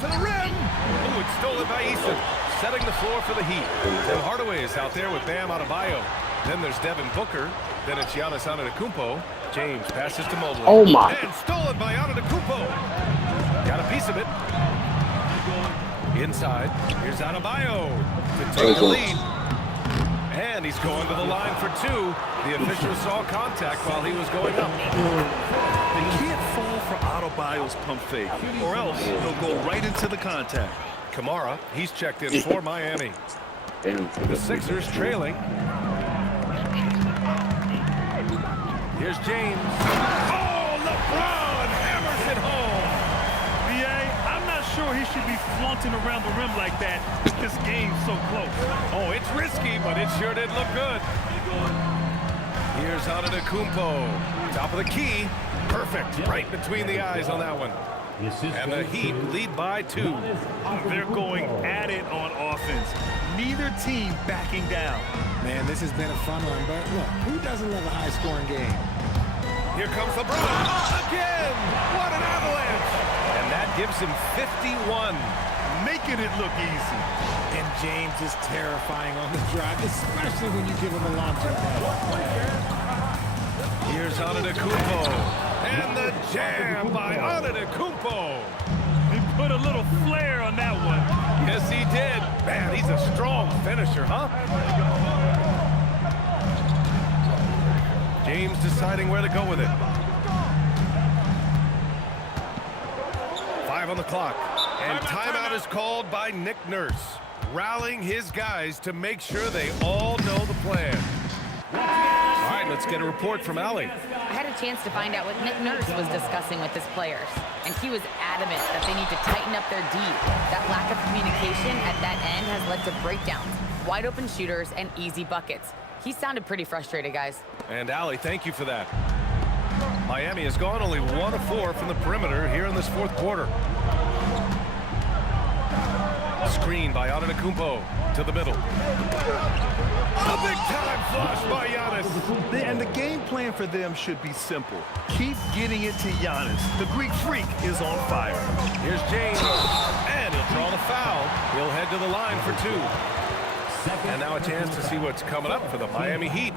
to the rim. Oh, it's stolen by Eason. Setting the floor for the Heat. Tim Hardaway is out there with Bam Adebayo. Then there's Devin Booker. Then it's Giannis Antetokounmpo. James passes to Mobley. Oh, my. And stolen by Antetokounmpo. Got a piece of it. Inside. Here's Adebayo to take the lead. And he's going to the line for two. The official saw contact while he was going up. They can't fall for Adebayo's pump fake, or else he'll go right into the contact. Kamara, he's checked in for Miami. The Sixers trailing. Here's James. Oh, LeBron hammers it home. I'm not sure he should be flaunting around the rim like that. This game's so close. Oh, it's risky, but it sure did look good. Here's Antetokounmpo. Top of the key. Perfect. Right between the eyes on that one. And the Heat lead by 2. They're going at it on offense. Neither team backing down. Man, this has been a fun one, but look, who doesn't love a high-scoring game? Here comes LeBron. Again! What an avalanche! And that gives him 51. Making it look easy. And James is terrifying on the drive, especially when you give him a long jump. Here's Antetokounmpo. And the jam by Antetokounmpo. He put a little flair on that one. Yes, he did. Man, he's a strong finisher, huh? James deciding where to go with it. 5 on the clock. And timeout is called by Nick Nurse, rallying his guys to make sure they all know the plan. All right, let's get a report from Allie. I had a chance to find out what Nick Nurse was discussing with his players, and he was adamant that they need to tighten up their D. That lack of communication at that end has led to breakdowns, wide open shooters, and easy buckets. He sounded pretty frustrated, guys. And Allie, thank you for that. Miami has gone only 1 of 4 from the perimeter here in this fourth quarter. Screen by Antetokounmpo to the middle. A big-time flush by Giannis. And the game plan for them should be simple. Keep getting it to Giannis. The Greek freak is on fire. Here's James. And he'll draw the foul. He'll head to the line for 2. And now a chance to see what's coming up for the Miami Heat.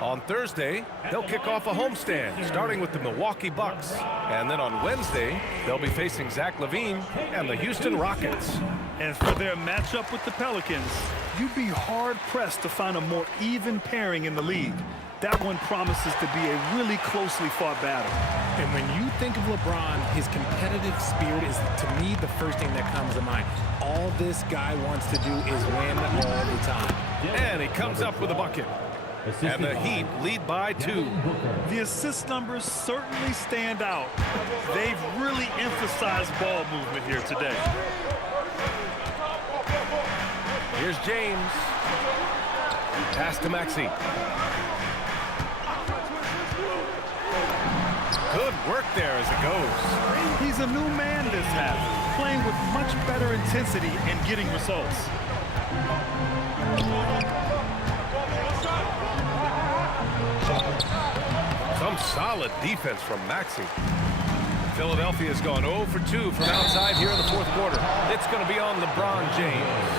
On Thursday, they'll kick off a homestand, starting with the Milwaukee Bucks. And then on Wednesday, they'll be facing Zach LaVine and the Houston Rockets. And for their matchup with the Pelicans, you'd be hard-pressed to find a more even pairing in the league. That one promises to be a really closly fought battle. And when you think of LeBron, his competitive spirit is, to me, the first thing that comes to mind. All this guy wants to do is win all the time. And he comes up with a bucket. And the Heat lead by 2. The assist numbers certainly stand out. They've really emphasized ball movement here today. Here's James. Pass to Maxey. Good work there as it goes. He's a new man this half, playing with much better intensity and getting results. Some solid defense from Maxey. Philadelphia's gone 0 for 2 from outside here in the fourth quarter. It's going to be on LeBron James.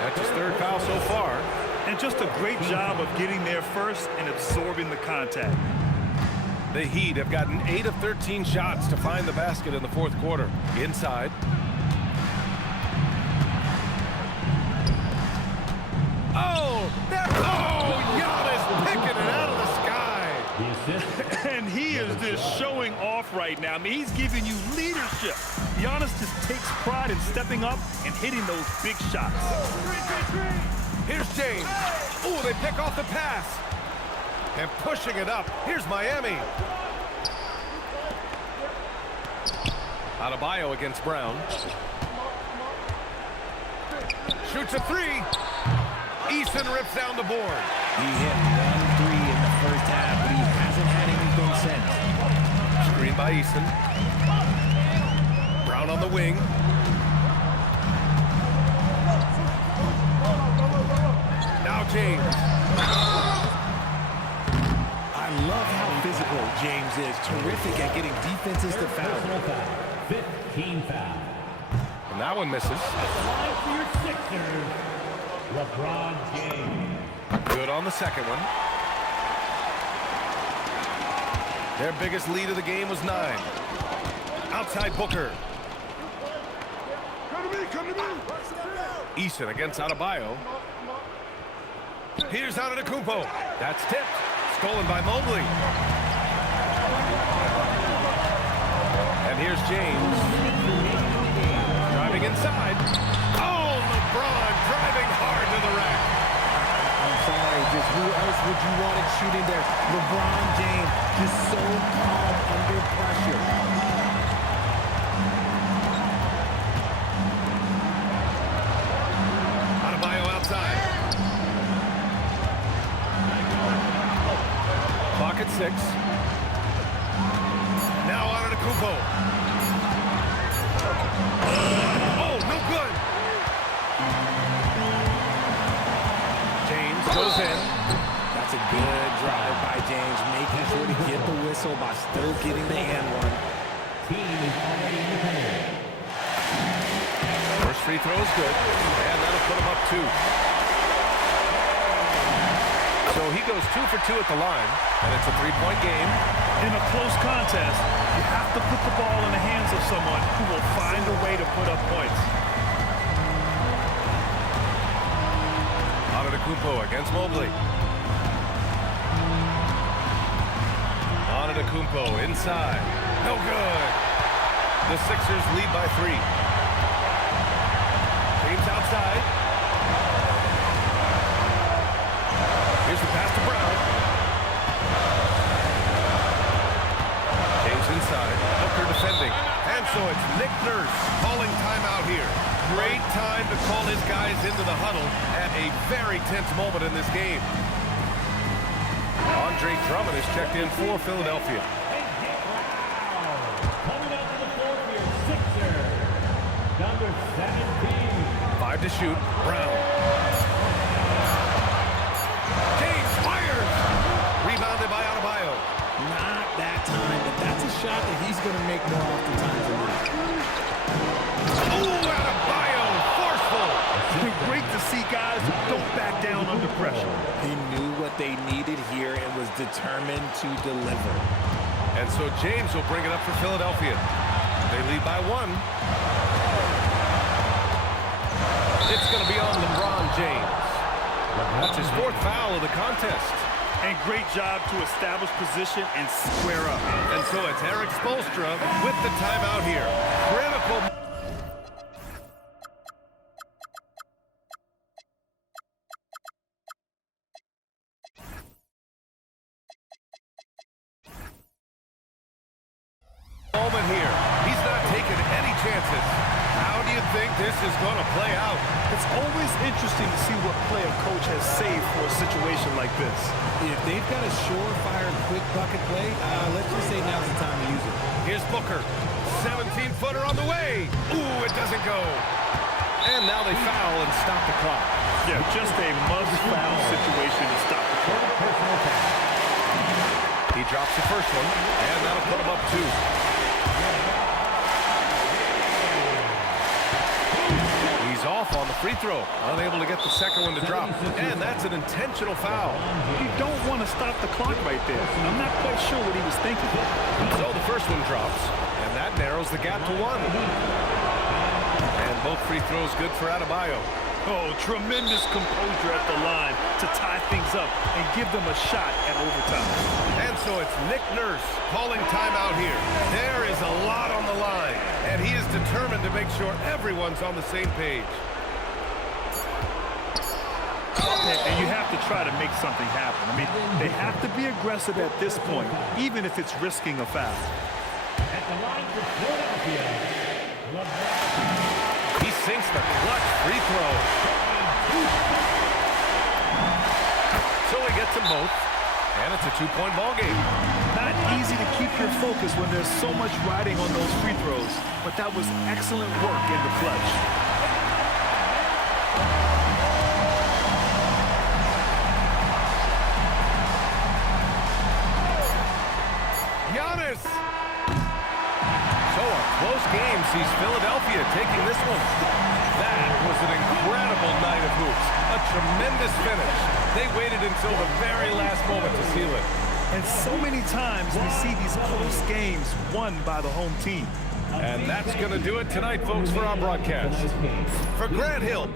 That's his 3rd foul so far. And just a great job of getting there first and absorbing the contact. The Heat have gotten 8 of 13 shots to find the basket in the fourth quarter. Inside. Oh, Giannis picking it out of the sky. And he is just showing off right now. I mean, he's giving you leadership. Giannis just takes pride in stepping up and hitting those big shots. Here's James. Oh, they pick off the pass. And pushing it up. Here's Miami. Adebayo against Brown. Shoots a 3. Eason rips down the board. He hit 1 3 in the first half, but he hasn't had anything since. Screen by Eason. Brown on the wing. Now James. I love how physical James is. Terrific at getting defenses to foul. 15 foul. That one misses. Line for your Sixers, LeBron James. Good on the second one. Their biggest lead of the game was 9. Outside Booker. Come to me. Eason against Adebayo. Here's Antetokounmpo. That's tipped. Stolen by Mobley. And here's James. Driving inside. Oh, LeBron driving hard to the rack. I'm sorry, just who else would you want it shooting there? LeBron James, just so calm under pressure. Outside. Clock at 6. Now Antetokounmpo. Oh, no good. James goes in. That's a good drive by James, making sure to get the whistle by still getting the and one. Team is already in the penalty. First free throw is good, and that'll put him up 2. So he goes 2 for 2 at the line, and it's a 3-point game. In a close contest, you have to put the ball in the hands of someone who will find a way to put up points. Antetokounmpo against Mobley. Antetokounmpo inside. No good. The Sixers lead by 3. James outside. Here's the pass to Brown. James inside. Booker defending. And so it's Nick Nurse calling timeout here. Great time to call his guys into the huddle at a very tense moment in this game. Andre Drummond is checked in for Philadelphia. Coming out to the floor for your Sixers, number 17. 5 to shoot. Brown. James fires. Rebounded by Adebayo. Not that time, but that's a shot that he's going to make more oftentimes than not. Oh, Adebayo, forceful. It's been great to see guys who don't back down under pressure. He knew what they needed here and was determined to deliver. And so James will bring it up for Philadelphia. They lead by 1. It's going to be on LeBron James. That's his 4th foul of the contest. And great job to establish position and square up. And so it's Eric Spoelstra with the timeout here. Critical. Moment here. He's not taking any chances. How do you think this is going to play out? It's always interesting to see what play a coach has saved for a situation like this. If they've got a surefire quick bucket play, let's just say now's the time to use it. Here's Booker. 17-footer on the way. Ooh, it doesn't go. And now they foul and stop the clock. Yeah, just a must-foul situation to stop the clock. He drops the first one, and that'll put him up 2. He's off on the free throw, unable to get the second one to drop. And that's an intentional foul. You don't want to stop the clock right there. I'm not quite sure what he was thinking. So the first one drops, and that narrows the gap to 1. And both free throws good for Adebayo. Oh, tremendous composure at the line to tie things up and give them a shot at overtime. And so it's Nick Nurse calling timeout here. There is a lot on the line, and he is determined to make sure everyone's on the same page. And you have to try to make something happen. I mean, they have to be aggressive at this point, even if it's risking a foul. At the line for Philadelphia, He sinks the clutch free throw. So he gets them both, and it's a 2-point ball game. Not easy to keep your focus when there's so much riding on those free throws, but that was excellent work in the clutch. Giannis! So a close game sees Philadelphia taking this one. That was an incredible night of hoops. A tremendous finish. They waited until the very last moment to seal it. And so many times we see these close games won by the home team. And that's going to do it tonight, folks, for our broadcast. For Grant Hill,